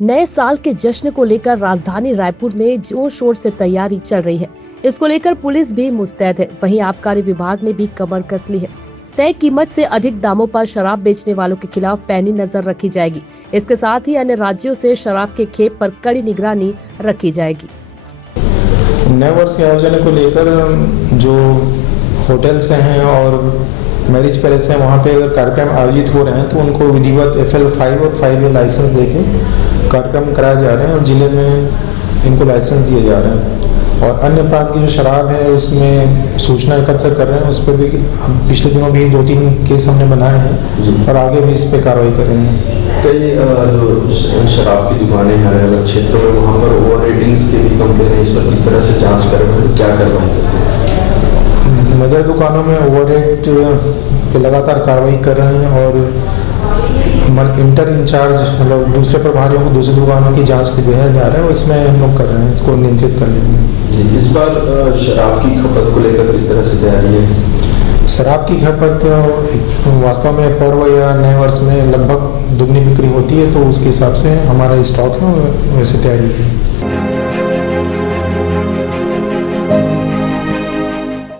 नए साल के जश्न को लेकर राजधानी रायपुर में जोर शोर से तैयारी चल रही है। इसको लेकर पुलिस भी मुस्तैद है। वहीं आबकारी विभाग ने भी कमर कस ली है। तय कीमत से अधिक दामों पर शराब बेचने वालों के खिलाफ पैनी नजर रखी जाएगी। इसके साथ ही अन्य राज्यों से शराब के खेप पर कड़ी निगरानी रखी जाएगी। नए वर्ष के आयोजन को लेकर जो होटल्स हैं और मैरिज पैलेस हैं, वहाँ पे अगर कार्यक्रम आयोजित हो रहे हैं तो उनको विधिवत FL5 और 5A लाइसेंस देके कार्यक्रम कराए जा रहे हैं और ज़िले में इनको लाइसेंस दिए जा रहे हैं। और अन्य प्रांत की जो शराब है उसमें सूचना एकत्र कर रहे हैं। उस पर भी पिछले दिनों भी 2-3 केस हमने बनाए हैं और आगे भी इस पर कार्रवाई करेंगे। कई जो शराब की दुकानें हैं अलग क्षेत्रों में, वहाँ पर ओवर रेटिंग्स की भी कंप्लेन है। इस पर किस तरह से जांच कर रहे हैं, क्या कार्रवाई करते हैं? मदर दुकानों में ओवर रेट पे लगातार कार्रवाई कर रहे हैं और इंटर इंचार्ज मतलब दूसरे प्रभारियों को दूसरी दुकानों की जांच के भेजा जा रहा है और इसमें हम लोग कर रहे हैं, इसको नियंत्रित कर लेंगे। इस बार शराब की खपत को लेकर किस तरह से तैयारी है? शराब की खपत वास्तव में पर्व या नए वर्ष में लगभग दुगनी बिक्री होती है, तो उसके हिसाब से हमारा स्टॉक है, वैसे तैयारी है।